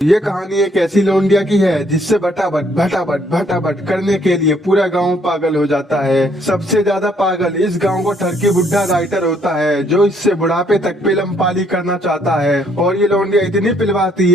ये कहानी एक ऐसी लौंडिया की है जिससे भटाभट भटाभट भटाभट करने के लिए पूरा गांव पागल हो जाता है। सबसे ज्यादा पागल इस गांव को ठरकी बुड्ढा राइटर होता है जो इससे बुढ़ापे तक पेलम पाली करना चाहता है। और ये लौंडिया इतनी पिलवाती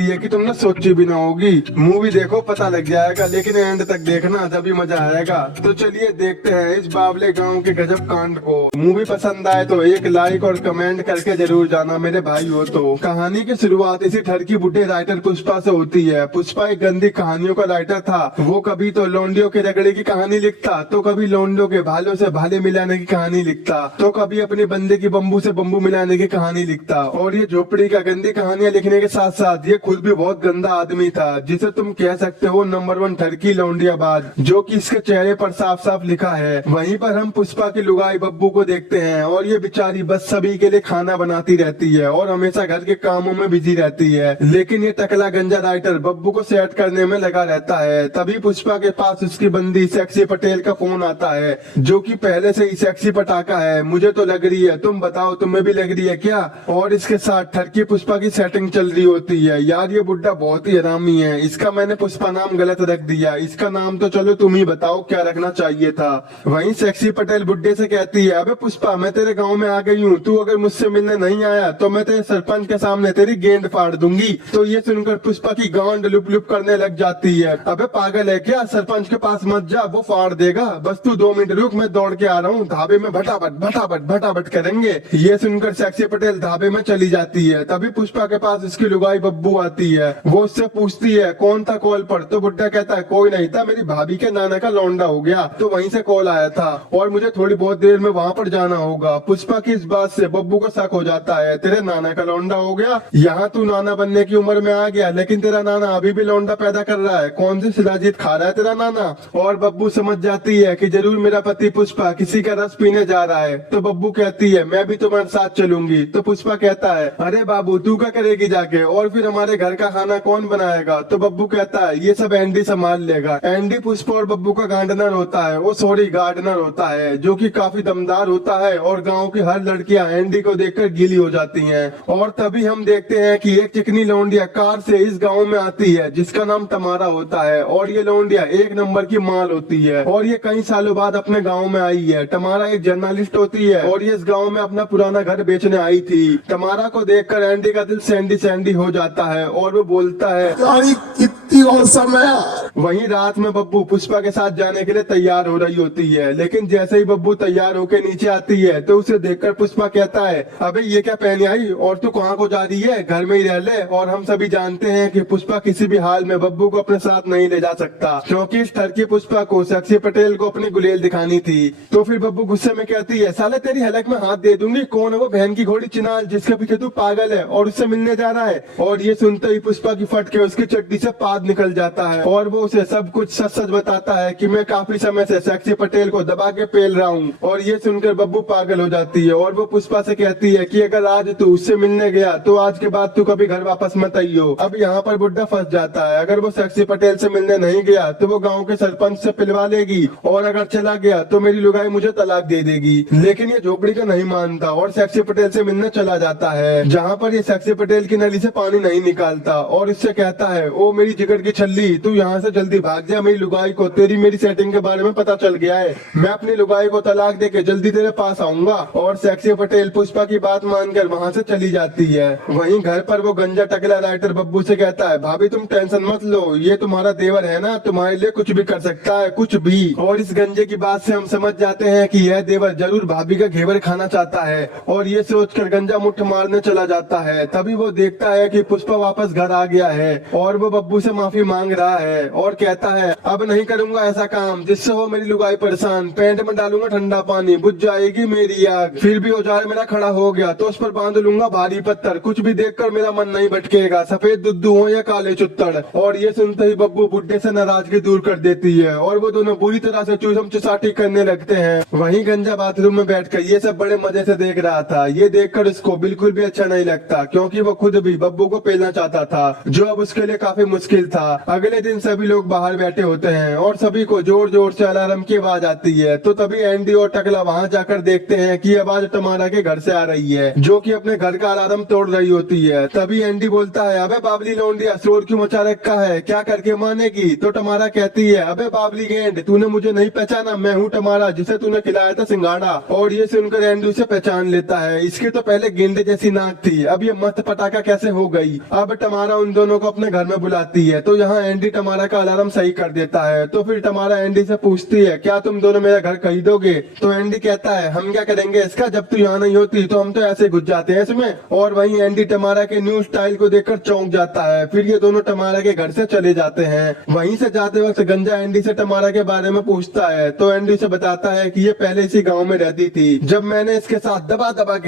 है कि तुमने सोची भी ना होगी। मूवी देखो पता लग जाएगा, लेकिन एंड तक देखना तभी मजा आएगा। तो चलिए देखते हैं इस बावले गाँव के गजब कांड को। मूवी पसंद आए तो एक लाइक और कमेंट करके जरूर जाना मेरे भाई हो। तो कहानी की शुरुआत इसी ठरकी बुड्ढे राइटर पुष्पा से होती है। पुष्पा एक गंदी कहानियों का राइटर था। वो कभी तो लौंडियों के रगड़े की कहानी लिखता, तो कभी लौंडियों के भालों से भाले मिलाने की कहानी लिखता, तो कभी अपने बंदे की बम्बू से बम्बू मिलाने की कहानी लिखता। और ये झोपड़ी का गंदी कहानियां लिखने के साथ साथ ये खुद भी बहुत गंदा आदमी था, जिसे तुम कह सकते हो नंबर 1 ठरकी लौंडियाबाज, जो कि इसके चेहरे पर साफ साफ लिखा है। वहीं पर हम पुष्पा की लुगाई बब्बू को देखते हैं और ये बेचारी बस सभी के लिए खाना बनाती रहती है और हमेशा घर के कामों में बिजी रहती है। लेकिन ये टकला गंजा राइटर बब्बू को सेट करने में लगा रहता है। तभी पुष्पा के पास उसकी बंदी सेक्सी पटेल का फोन आता है, जो कि पहले से ही सेक्सी पटाखा है। मुझे तो लग रही है, तुम बताओ तुम्हें भी लग रही है क्या? और इसके साथ ठरकी पुष्पा की सेटिंग चल रही होती है। यार ये बुड्ढा बहुत ही हरामी है, इसका मैंने पुष्पा नाम गलत रख दिया। इसका नाम तो चलो तुम ही बताओ क्या रखना चाहिए था। वहीं सेक्सी पटेल बुड्ढे से कहती है, अबे पुष्पा मैं तेरे गाँव में आ गई हूँ, तू अगर मुझसे मिलने नहीं आया तो मैं तेरे सरपंच के सामने तेरी गेंद फाड़ दूंगी। तो ये सुनकर पुष्पा की गांड लुप लुप करने लग जाती है। अबे पागल है क्या, सरपंच के पास मत जा, वो फाड़ देगा। बस तू 2 मिनट रुक, मैं दौड़ के आ रहा हूँ, धाबे में भटाभट भटाभट भटाभट करेंगे। ये सुनकर सेक्सी पटेल धाबे में चली जाती है। तभी पुष्पा के पास उसकी लुगाई बब्बू आती है। वो उससे पूछती है कौन था कॉल पर? तो बुड्ढा कहता है कोई नहीं था, मेरी भाभी के नाना का लौंडा हो गया तो वहीं से कॉल आया था और मुझे थोड़ी बहुत देर में वहाँ पर जाना होगा। पुष्पा की इस बात से बब्बू को शक हो जाता है, तेरे नाना का लौंडा हो गया? यहाँ तू नाना बनने की उम्र में आ गया, लेकिन तेरा नाना अभी भी लौंडा पैदा कर रहा है। कौन सी शिलाजीत खा रहा है तेरा नाना? और बब्बू समझ जाती है कि जरूर मेरा पति पुष्पा किसी का रस पीने जा रहा है। तो बब्बू कहती है मैं भी तुम्हारे साथ चलूंगी। तो पुष्पा कहता है अरे बाबू तू क्या करेगी जाके, और फिर हमारे घर का खाना कौन बनाएगा? तो बब्बू कहता है ये सब एंडी संभाल लेगा। एंडी पुष्पा और बब्बू का गार्डनर होता है, वो सॉरी गार्डनर होता है, जो कि काफी दमदार होता है। और गाँव की हर लड़कियां एंडी को देखकर गीली हो जाती है। और तभी हम देखते हैं कि एक चिकनी लौंडिया कार से इस गांव में आती है, जिसका नाम तमारा होता है। और ये लौंडिया एक नंबर की माल होती है और ये कई सालों बाद अपने गांव में आई है। तमारा एक जर्नलिस्ट होती है और ये इस गांव में अपना पुराना घर बेचने आई थी। तमारा को देखकर एंडी का दिल सैंडी सैंडी हो जाता है और वो बोलता है कितनी औसम है। वहीं रात में बब्बू पुष्पा के साथ जाने के लिए तैयार हो रही होती है, लेकिन जैसे ही बब्बू तैयार होकर नीचे आती है तो उसे देखकर पुष्पा कहता है अबे ये क्या पहन आई और तू कहाँ को जा रही है, घर में ही रह ले। और हम सभी जानते हैं कि पुष्पा किसी भी हाल में बब्बू को अपने साथ नहीं ले जा सकता, क्योंकि इस ठरकी पुष्पा को सेक्सी पटेल को अपनी गुलेल दिखानी थी। तो फिर बब्बू गुस्से में कहती है साले तेरी हलक में हाथ दे दूंगी, कौन है वो बहन की घोड़ी चिनाल जिसके पीछे तू पागल है और उससे मिलने जा रहा है? और ये सुनते ही पुष्पा की फट के उसकी चड्डी से पाद निकल जाता है और वो उसे सब कुछ सच सच बताता है कि मैं काफी समय से सेक्सी पटेल को दबा के पेल रहा हूँ। और ये सुनकर बब्बू पागल हो जाती है और वो पुष्पा से कहती है कि अगर आज तू उससे मिलने गया तो आज के बाद तू कभी घर वापस मत आइयो। अब यहाँ पर बुड्ढा फंस जाता है, अगर वो सेक्सी पटेल से मिलने नहीं गया तो वो गांव के सरपंच से पिलवा लेगी, और अगर चला गया तो मेरी लुगाई मुझे तलाक दे देगी। लेकिन ये झोपड़ी का नहीं मानता और सेक्सी पटेल से मिलने चला जाता है, जहाँ पर ये सेक्सी पटेल की नली से पानी नहीं निकालता और इससे कहता है ओ मेरी जिगर की छल्ली, तू यहाँ से जल्दी भाग जा, मेरी लुगाई को तेरी मेरी सेटिंग के बारे में पता चल गया है, मैं अपनी लुगाई को तलाक देके जल्दी तेरे पास आऊंगा। और सेक्सी पटेल पुष्पा की बात मानकर वहाँ से चली जाती है। वहीं घर पर वो गंजा टकला राइटर बब्बू से कहता है भाभी तुम टेंशन मत लो, ये तुम्हारा देवर है ना, तुम्हारे लिए कुछ भी कर सकता है, कुछ भी। और इस गंजे की बात से हम समझ जाते हैं कि यह देवर जरूर भाभी का घेवर खाना चाहता है और ये सोचकर गंजा मुट्ठ मारने चला जाता है। तभी वो देखता है कि पुष्पा वापस घर आ गया है और वो बब्बू से माफी मांग रहा है और कहता है अब नहीं करूंगा ऐसा काम जिससे हो मेरी लुगाई परेशान, पैंट में डालूंगा ठंडा पानी, बुझ जाएगी मेरी आग, फिर भी औजार मेरा खड़ा हो गया तो उस पर बांध लूंगा भारी पत्थर, कुछ भी देखकर मेरा मन नहीं भटकेगा, सफेद दुद्धू हो या काले चुत्तड़। और ये सुनते ही बब्बू बुड्ढे से नाराजगी दूर कर देती है और वो दोनों बुरी तरह से चूसम चुसाटी करने लगते हैं। वहीं गंजा बाथरूम में बैठकर ये सब बड़े मजे से देख रहा था। ये देखकर उसको बिल्कुल भी अच्छा नहीं लगता, क्योंकि वो खुद भी बब्बू को पेलना चाहता था, जो अब उसके लिए काफी मुश्किल था। अगले दिन सभी लोग बाहर बैठे होते हैं और सभी को जोर जोर से अलार्म की आवाज आती है। तो तभी एंडी और टकला वहाँ जाकर देखते हैं कि आवाज टमारा के घर से आ रही है, जो कि अपने घर का अलार्म तोड़ रही होती है। तभी एंडी बोलता है, अबे बाबली लौंडिया, शोर क्यों मचा रखा है, क्या करके मानेगी? तो टमारा कहती है, अबे बाबली गेंड, तूने मुझे नहीं पहचाना, मैं हूँ टमारा, जिसे तूने खिलाया था सिंगाड़ा। और ये सुनकर एंडी उसे पहचान लेता है। इसकी तो पहले गेंडे जैसी नाक थी, अब ये मस्त पटाखा कैसे हो गई? अब टमारा उन दोनों को अपने घर में बुलाती है। तो यहाँ एंडी टमारा का अलार्म सही कर देता है। तो फिर टमारा एंडी से पूछती है, क्या तुम दोनों मेरा घर खरीदोगे? तो एंडी कहता है, हम क्या करेंगे इसका, जब तू यहाँ नहीं होती तो हम तो ऐसे घुस जाते हैं इसमें। और वहीं एंडी टमारा के न्यू स्टाइल को देखकर चौंक जाता है। फिर ये दोनों टमारा के घर से चले जाते हैं। वहीं से जाते वक्त गंजा एंडी से टमारा के बारे में पूछता है। तो एंडी से बताता है कि ये पहले इसी गाँव में रहती थी, जब मैंने इसके साथ दबा दबा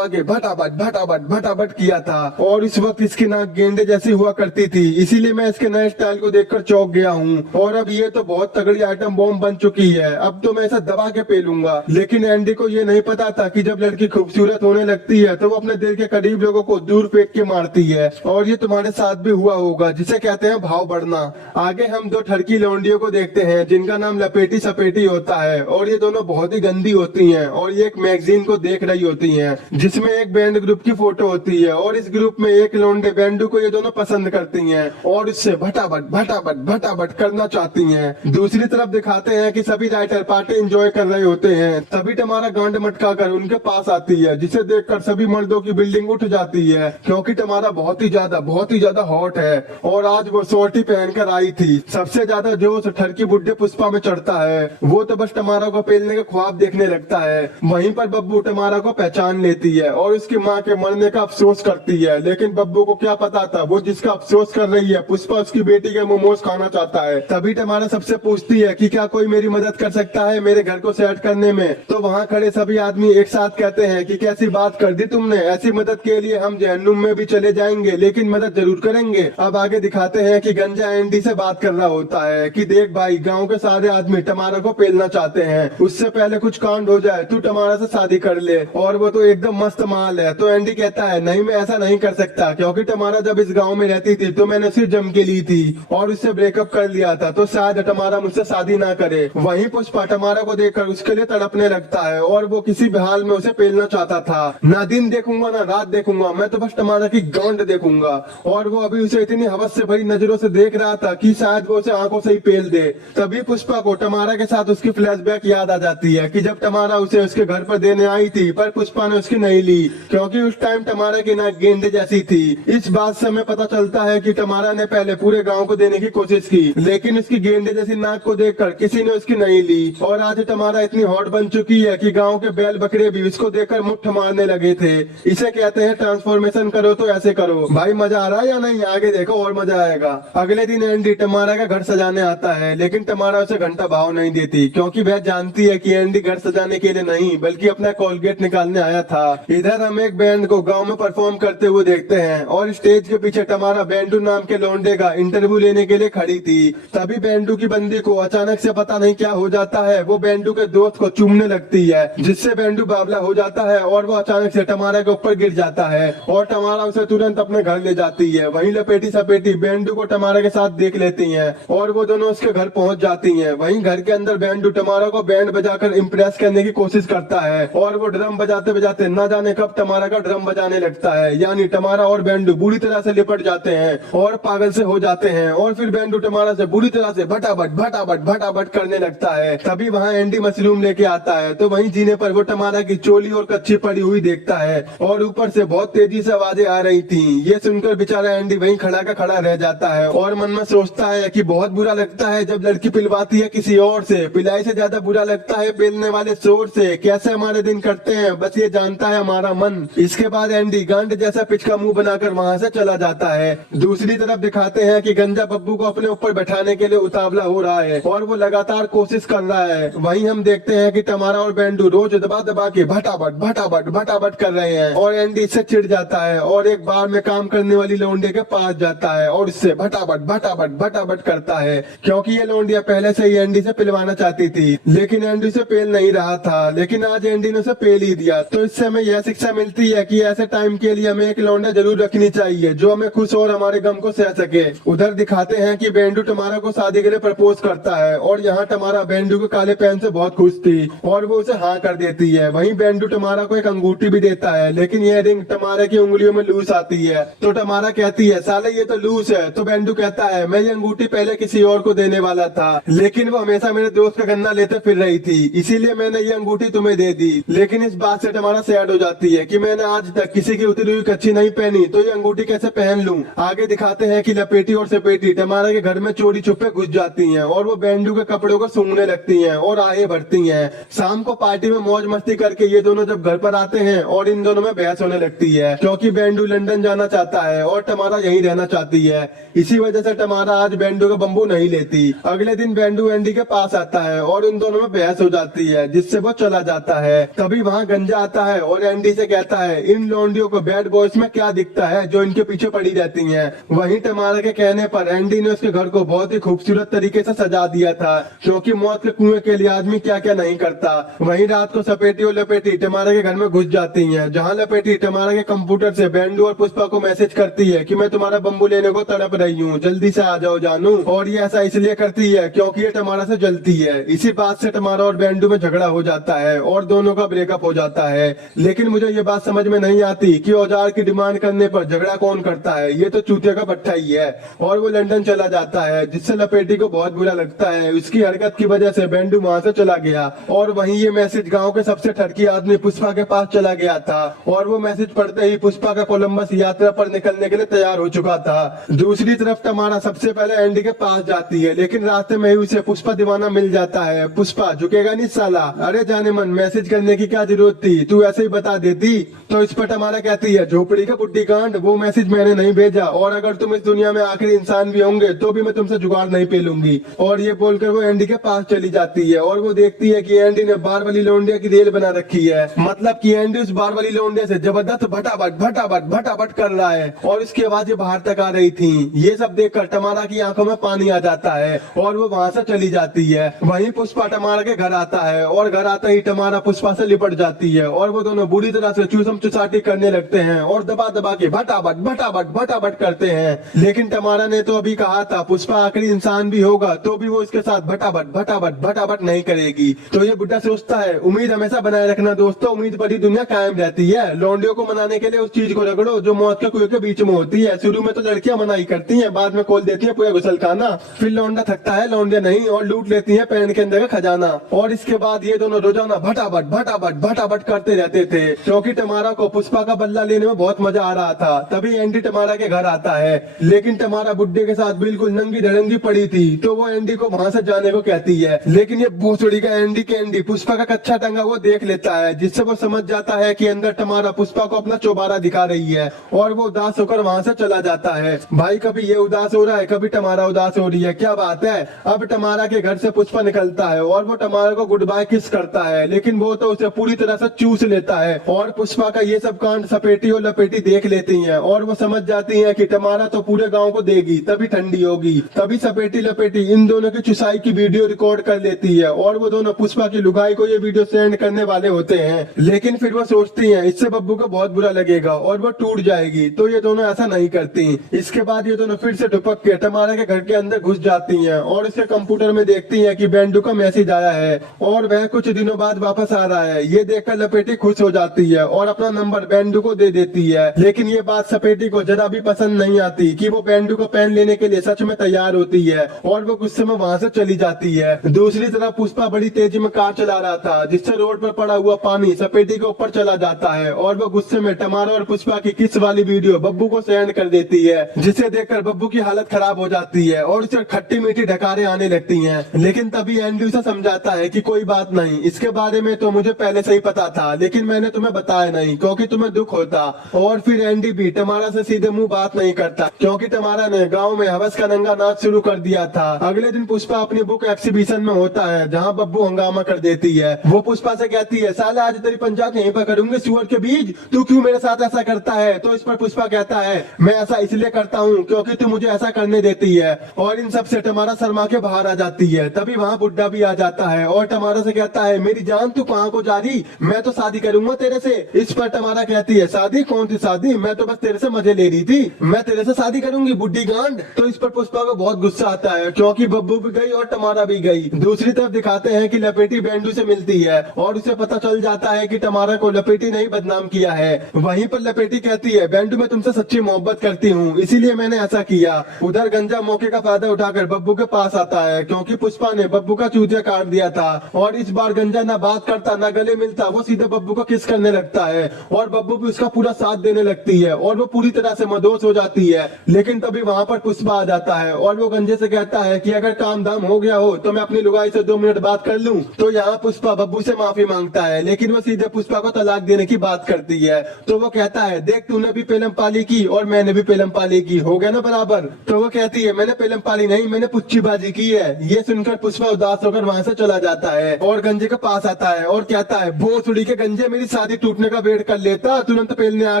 के भटाभट किया था। और इस वक्त इसकी नाक गेंडे जैसी हुआ करती थी, इसीलिए मैं इसके नए स्टाइल को देखकर चौंक गया हूँ। और अब ये तो बहुत तगड़ी आइटम बॉम्ब बन चुकी है, अब तो मैं इसे दबा के पेलूंगा। लेकिन एंडी को ये नहीं पता था कि जब लड़की खूबसूरत होने लगती है तो वो अपने दिल के करीब लोगों को दूर फेंक के मारती है। और ये तुम्हारे साथ भी हुआ होगा, जिसे कहते हैं भाव बढ़ना। आगे हम दो ठरकी लौंडियों को देखते हैं जिनका नाम लपेटी सपेटी होता है। और ये दोनों बहुत ही गंदी होती हैं और ये एक मैगजीन को देख रही होती हैं, जिसमें एक बैंड ग्रुप की फोटो होती है। और इस ग्रुप में एक लौंडे बैंडू को ये दोनों पसंद करती हैं और इससे भटाभट करना चाहती हैं। दूसरी तरफ दिखाते हैं कि सभी राइटर पार्टी एंजॉय कर रहे होते हैं। तभी टमारा गांड मटका कर उनके पास आती है, जिसे देखकर सभी मर्दों की बिल्डिंग उठ जाती है, क्योंकि टमारा बहुत ही ज्यादा हॉट है। और आज वो शॉर्टी पहनकर आई थी। सबसे ज्यादा जोश ठरकी बुड्ढे पुष्पा में चढ़ता है। वो तो बस टमारा को पेलने के ख्वाब देखने लगता है। वहीं पर बब्बू टमारा को पहचान लेती है और उसकी माँ के मरने का अफसोस करती है। लेकिन बब्बू को क्या पता था, वो जिसका अफसोस कर रही है पुष्पा उसकी बेटी के मोमोज खाना चाहता है। तभी टमारा सबसे पूछती है कि क्या कोई मेरी मदद कर सकता है मेरे घर को सेट करने में? तो वहाँ खड़े सभी आदमी एक साथ कहते हैं कि कैसी बात कर दी तुमने, ऐसी मदद के लिए हम जहन्नुम में भी चले जाएंगे, लेकिन मदद जरूर करेंगे। अब आगे दिखाते हैं कि गंजा एंडी से बात कर रहा होता है कि देख भाई, गाँव के सारे आदमी टमारा को पेलना चाहते हैं, उससे पहले कुछ कांड हो जाए, तू टमारा से शादी कर ले, और वो तो एकदम मस्त माल है। तो एंडी कहता है, नहीं मैं ऐसा नहीं कर सकता, क्योंकि टमारा जब इस गांव में रहती थी तो मैंने उसे जम के ली थी और उससे ब्रेकअप कर लिया था, तो शायद टमारा मुझसे शादी ना करे। वहीं पुष्पा टमारा को देखकर उसके लिए तड़पने लगता है और वो किसी भी हाल में उसे पेलना चाहता था। ना दिन देखूंगा ना रात देखूंगा, मैं तो बस टमारा की गांड देखूंगा। और वो अभी उसे इतनी हवस से भरी नजरों से देख रहा था कि शायद वो उसे आंखों से ही पेल दे। तभी पुष्पा को टमारा के साथ उसकी फ्लैशबैक याद आ जाती है कि जब टमारा उसे उसके घर पर देने आई थी, पर पुष्पा ने उसकी नहीं ली, क्योंकि उस टाइम टमारा की नाक गेंडे जैसी थी। इस बात से हमें पता चलता है कि टमारा ने पहले पूरे गांव को देने की कोशिश की, लेकिन उसकी गेंडे जैसी नाक को देखकर किसी ने उसकी नहीं ली। और आज टमारा इतनी हॉट बन चुकी है कि गांव के बैल बकरे भी उसको देखकर मुट्ठ मारने लगे थे। इसे कहते हैं ट्रांसफॉर्मेशन करो तो ऐसे करो। भाई मजा आ रहा है या नहीं? आगे देखो और मजा आएगा। अगले दिन एंडी टमारा का घर सजाने आता है, लेकिन टमारा उसे घंटा भाव नहीं देती, क्योंकि वह जानती है कि एंडी घर सजाने के लिए नहीं बल्कि अपना कोलगेट निकालने आया था। इधर हम एक बैंड को गांव में परफॉर्म करते हुए देखते हैं और स्टेज के पीछे टमारा बैंडू नाम के लौंडे का इंटरव्यू लेने के लिए खड़ी थी। तभी बैंडू की बंदी को अचानक से पता नहीं क्या हो जाता है, वो बैंडू के दोस्त को चूमने लगती है, जिससे बैंडू बावला हो जाता है और वो अचानक से टमारा के ऊपर गिर जाता है और टमारा उसे तुरंत अपने घर ले जाती है। वहीं लपेटी सपेटी बैंडू को टमारा के साथ देख लेती है और वो दोनों उसके घर पहुंच जाती है। वहीं घर के अंदर बैंडू टमारा को बैंड बजाकर इम्प्रेस करने की कोशिश करता है और वो ड्रम बजाते बजाते न जाने कब टमारा का ड्रम बजाने लगता है। यानी टमारा और बैंडू बुरी तरह से लिपट जाते हैं और पागल से हो जाते हैं और फिर बैंडू टमारा से बुरी तरह से भटाभट करने लगता है। तभी वहाँ एंडी मशरूम लेके आता है, तो वहीं जीने पर वो टमारा की चोली और कच्ची पड़ी हुई देखता है और ऊपर से बहुत तेजी से आवाजें आ रही थी। ये सुनकर बेचारा एंडी वहीं खड़ा का खड़ा रह जाता है और मन में सोचता है कि बहुत बुरा लगता है जब लड़की पिलवाती है किसी और से, पिलाई से ज्यादा बुरा लगता है पेलने वाले शोर से। कैसे हमारे दिन कटते हैं बस ये जानता है हमारा मन। इसके बाद एंडी गांड जैसा पिचका मुंह बनाकर वहाँ से चला जाता है। दूसरी तरफ दिखाते हैं कि गंजा बब्बू को अपने ऊपर बैठाने के लिए उतावला हो रहा है और वो लगातार कोशिश कर रहा है। वहीं हम देखते हैं कि टमारा और बैंडू रोज दबा दबा के भटाभट कर रहे हैं और एंडी इससे चिढ़ जाता है और एक बार में काम करने वाली लौंडे के पास जाता है और इससे भटाभट करता है, क्योंकि ये लौंडिया पहले से ही एंडी से पिलवाना चाहती थी, लेकिन एंडी से पेल नहीं रहा था। लेकिन आज एंडी ने उसे पेल ही दिया। तो इससे हमें यह शिक्षा मिलती है कि ऐसे टाइम के लिए हमें एक लौंडा जरूर रखनी चाहिए जो हमें खुश और हमारे गम को सह सके। उधर दिखाते हैं कि बेंडू टमारा को शादी के लिए प्रपोज करता है और यहाँ टमारा बेंडू के काले पेन से बहुत खुश थी और वो उसे हाँ कर देती है। वहीं बेंडू टमारा को एक अंगूठी भी देता है, लेकिन यह रिंग टमारा की उंगलियों में लूज आती है। तो टमारा कहती है साले ये तो लूज है। तो बेंडू कहता है मैं ये अंगूठी पहले किसी और को देने वाला था, लेकिन वो हमेशा मेरे दोस्त का गन्ना लेते फिर रही थी, इसीलिए मैंने ये अंगूठी तुम्हें दे दी। लेकिन इस बात से टमारा सैड हो जाती है कि मैंने आज तक किसी की उतरी हुई कच्ची नहीं पहनी, तो ये अंगूठी कैसे पहन लूं। आगे दिखाते हैं कि लपेटी और सपेटी टमारा के घर में चोरी छुपे घुस जाती हैं और वो बेंडू के कपड़ों को सूंघने लगती हैं और आहें भरती हैं। शाम को पार्टी में मौज मस्ती करके ये दोनों जब घर पर आते हैं और इन दोनों में बहस होने लगती है, क्योंकि बेंडू लंदन जाना चाहता है और टमारा यहीं रहना चाहती है। इसी वजह से टमारा आज बेंडू का बम्बू नहीं लेती। अगले दिन बेंडू एंडी के पास आता है और इन दोनों में बहस हो जाती है, जिससे वो चला जाता है। तभी वहाँ गंजा आता है और एंडी से कहता है इन लौंडियों को बैड बॉयज में क्या दिखता है जो इनके पीछे पड़ी रहती हैं। वहीं टमारा के कहने पर एंडी ने उसके घर को बहुत ही खूबसूरत तरीके से सजा दिया था, क्योंकि मौत के कुएं के लिए आदमी क्या क्या नहीं करता। वहीं रात को सपेटी और लपेटी टमारा के घर में घुस जाती हैं, जहां लपेटी टमारा के कंप्यूटर से बेंडू और पुष्पा को मैसेज करती है कि मैं तुम्हारा बम्बू लेने को तड़प रही हूँ, जल्दी से आ जाओ जानू। और ये ऐसा इसलिए करती है क्योंकि ये टमारा से जलती है। इसी बात से टमारा और बेंडू में झगड़ा हो जाता है और दोनों का ब्रेकअप हो जाता है। लेकिन मुझे ये बात समझ में नहीं आती कि औजार की डिमांड करने पर झगड़ा कौन करता है। ये तो चूतिया का भट्टा ही है। और वो लंदन चला जाता है, जिससे लपेटी को बहुत बुरा लगता है। उसकी हरकत की वजह से बेंडू वहाँ से चला गया और वहीं ये मैसेज गांव के सबसे ठरकी आदमी पुष्पा के पास चला गया था और वो मैसेज पढ़ते ही पुष्पा का कोलंबस यात्रा पर निकलने के लिए तैयार हो चुका था। दूसरी तरफ टमारा सबसे पहले एंडी के पास जाती है, लेकिन रास्ते में ही उसे पुष्पा दीवाना मिल जाता है। पुष्पा झुकेगा नहीं साला, अरे जाने मन मैसेज करने की क्या जरूरत थी, तू ऐसे ही बता देती। तो इस पर टमारा कहती है झोपड़ी का बुड्ढी कांड, वो मैसेज मैंने नहीं भेजा और अगर तुम इस दुनिया में आखिरी इंसान भी होंगे तो भी मैं तुमसे जुगाड़ नहीं पेलूंगी। और ये बोलकर वो एंडी के पास चली जाती है और वो देखती है कि एंडी ने बार वाली लौंडिया की रेल बना रखी है, मतलब कि एंडी उस बार वाली लौंडिया से जबरदस्त भटाभट भटाभट भटाभट कर रहा है और इसकी आवाजें बाहर तक आ रही थी। ये सब देखकर टमारा की आंखों में पानी आ जाता है और वो वहाँ से चली जाती है। वहीं पुष्पा टमारा के घर आता है और घर आते ही टमारा पुष्पा से लिपट जाती है और वो दोनों बुरी तरह से चूसम चुसाटी करने लगते हैं और दबा दबा के भटाभट भटाभट भटाभट करते हैं। लेकिन टमारा ने तो अभी कहा था पुष्पा आखिरी इंसान भी होगा तो भी वो इसके साथ भटाभट भटाभट भटाभट नहीं करेगी। तो ये बुड्ढा सोचता है उम्मीद हमेशा बनाए रखना दोस्तों, उम्मीद पर ही दुनिया कायम रहती है। लौंडियों को मनाने के लिए उस चीज को रगड़ो जो मौत के कुएं के बीच में होती है। शुरू में तो लड़कियां मनाई करती हैं, बाद में खोल देती है पूरा गुसल खाना। फिर लौंडा थकता है, लौंडिया नहीं, और लूट लेती है पैन के अंदर का खजाना। और इसके बाद ये दोनों रोजाना भटाभट भटाभट भटाभट करते रहते थे, क्योंकि टमारा को पुष्पा का बदला लेने में बहुत मजा आ रहा था। तभी एंडी टमारा के घर आता है, लेकिन टमारा बुड्ढे के साथ बिल्कुल नंगी धड़ंगी पड़ी थी, तो वो एंडी को वहाँ से जाने को कहती है। लेकिन ये भोसड़ी का एंडी के एंडी पुष्पा का कच्चा टंगा वो देख लेता है, जिससे वो समझ जाता है कि अंदर टमारा पुष्पा को अपना चौबारा दिखा रही है और वो उदास होकर वहाँ से चला जाता है। भाई कभी ये उदास हो रहा है, कभी टमारा उदास हो रही है, क्या बात है। अब टमारा के घर से पुष्पा निकलता है और वो टमारा को गुड बाय किस करता है, लेकिन वो तो उसे पूरी तरह से चूस लेता है। और पुष्पा का ये सब कांड सपेटी और लपेटी देख लेती हैं और वो समझ जाती हैं कि टमारा तो पूरे गांव को देगी तभी ठंडी होगी। तभी सपेटी लपेटी इन दोनों की चुसाई की वीडियो रिकॉर्ड कर लेती है और वो दोनों पुष्पा की लुगाई को ये वीडियो सेंड करने वाले होते हैं। लेकिन फिर वो सोचती हैं इससे बब्बू को बहुत बुरा लगेगा और वो टूट जाएगी, तो ये दोनों ऐसा नहीं करती। इसके बाद ये दोनों फिर से टुपक के टमारा के घर के अंदर घुस जाती हैं और उसके कंप्यूटर में देखती हैं कि बेंडू का मैसेज आया है और वह कुछ दिनों बाद वापस आ रहा है। ये देखकर लपेटी खुश हो जाती है और अपना नंबर बेंडू को दे देती है। लेकिन ये बात सपेटी को जरा भी पसंद नहीं आती कि वो बेंडू को पेन लेने के लिए सच में तैयार होती है और वो गुस्से में वहाँ से चली जाती है। दूसरी तरफ पुष्पा बड़ी तेजी में कार चला रहा था, जिससे रोड पर पड़ा हुआ पानी सपेटी के ऊपर चला जाता है और वो गुस्से में टमारा और पुष्पा की किस वाली वीडियो बब्बू को सेंड कर देती है, जिसे देखकर बब्बू की हालत खराब हो जाती है और उसे खट्टी मीठी ढकारे आने लगती हैं। लेकिन तभी एंडी उसे समझाता है कि कोई बात नहीं, इसके बारे में तो मुझे पहले से ही पता था, लेकिन मैंने तुम्हें बताया नहीं क्योंकि तुम्हें दुख होता। और फिर एंडी भी टमारा से सीधे मुंह बात नहीं करता, क्योंकि टमारा ने गांव में हवस का नंगा नाच शुरू कर दिया था। अगले दिन पुष्पा अपनी बुक एग्जीबिशन में होता है, जहाँ बब्बू हंगामा कर देती है। वो पुष्पा से कहती है साला आज तेरी पंचायत यहीं पर करूंगी सुअर के बीज, तू क्यों मेरे साथ ऐसा करता है। तो इस पर पुष्पा कहता है मैं ऐसा इसलिए करता हूँ क्योंकि तू मुझे ऐसा करने देती है। और इन सब से टमारा शर्मा के बाहर आ जाती है। तभी वहाँ बुड्ढा भी आ जाता है और टमारा से कहता है मेरी जान तू कहाँ को जा रही, मैं तो शादी करूंगा तेरे से। इस पर टमारा कहती है शादी, कौन सी शादी, मैं तो बस तेरे से मजे ले रही थी, मैं तेरे से शादी करूंगी बुड्ढी गांड। तो इस पर पर पुष्पा को बहुत गुस्सा आता है क्योंकि बब्बू भी गई और टमारा भी गई। दूसरी तरफ दिखाते हैं कि लपेटी बेंडू से मिलती है और उसे पता चल जाता है कि टमारा को लपेटी ने ही बदनाम किया है। वहीं पर लपेटी कहती है, बेंडू मैं तुमसे सच्ची मोहब्बत करती हूँ, इसीलिए मैंने ऐसा किया। उधर गंजा मौके का फायदा उठाकर बब्बू के पास आता है क्योंकि पुष्पा ने बब्बू का चूतिया काट दिया था और इस बार गंजा ना बात करता ना गले मिलता, वो सीधे बब्बू को किस करने लगता है और बब्बू भी उसका पूरा साथ देने लगती है और वो पूरी तरह से मदोश हो जाती है। लेकिन तभी वहाँ पर पुष्पा आ जाता है और वो गंजे से कहता है कि अगर काम धाम हो गया हो तो मैं अपनी लुगाई से 2 मिनट बात कर लूं। तो यहाँ पुष्पा बब्बू से माफी मांगता है लेकिन वो सीधे पुष्पा को तलाक देने की बात करती है। तो वो कहता है, देख तूने भी पेलम पाली की और मैंने भी पेलम पाली की, हो गया ना बराबर। तो वो कहती है, मैंने पेलम पाली नहीं, मैंने पुच्चीबाजी की है। ये सुनकर पुष्पा उदास होकर वहाँ से चला जाता है और गंजे के पास आता है और कहता है, भोस उड़ी के गंजे मेरी शादी टूटने का वेट कर लेता, तुरंत पेलने आ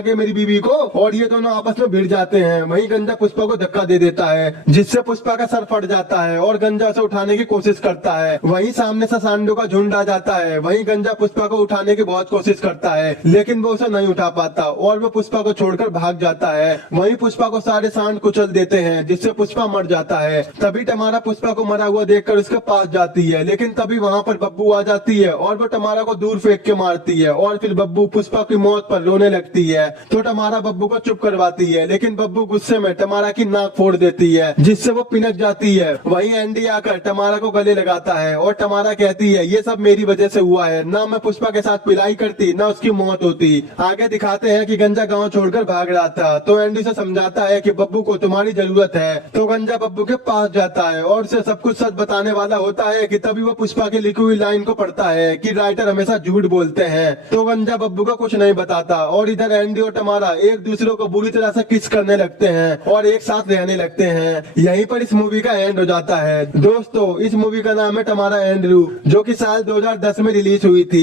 गए मेरी बीवी को। और ये दोनों आपस में भिड़ जाते हैं। वहीं गंजा पुष्पा को धक्का दे देता है जिससे पुष्पा का सर फट जाता है और गंजा उसे उठाने की कोशिश करता है। वहीं सामने से सांडों का झुंड आ जाता है। वहीं गंजा पुष्पा को उठाने की बहुत कोशिश करता है लेकिन वो उसे नहीं उठा पाता और वो पुष्पा को छोड़कर भाग जाता है। वहीं पुष्पा को सारे सांड कुचल देते हैं जिससे पुष्पा मर जाता है। तभी टमारा पुष्पा को मरा हुआ देखकर उसके पास जाती है लेकिन तभी वहाँ पर बब्बू आ जाती है और वो टमारा को दूर फेंक के मारती है और फिर बब्बू पुष्पा की मौत पर रोने लगती है। तो टमारा बब्बू को चुप करवाती है लेकिन बब्बू गुस्से में टमारा की नाक फोड़ देती है जिससे वो पिनक जाती है। वहीं एंडी आकर टमारा को गले लगाता है और टमारा कहती है, ये सब मेरी वजह से हुआ है, ना मैं पुष्पा के साथ पिलाई करती ना उसकी मौत होती। आगे दिखाते हैं कि गंजा गांव छोड़कर भाग रहा था तो एंडी से समझाता है कि बब्बू को तुम्हारी जरूरत है। तो गंजा बब्बू के पास जाता है और उसे सब कुछ सच बताने वाला होता है कि तभी वो पुष्पा की लिखी हुई लाइन को पढ़ता है कि राइटर हमेशा झूठ बोलते हैं। तो गंजा बब्बू को कुछ नहीं बताता और इधर एंडी और टमारा एक दूसरे को बुरी तरह से किस करने लगते हैं और एक साथ रहने लगते हैं। यहीं पर इस मूवी का एंड हो जाता है। दोस्तों, इस मूवी का नाम है टमारा एंड्रू, जो कि साल 2010 में रिलीज हुई थी।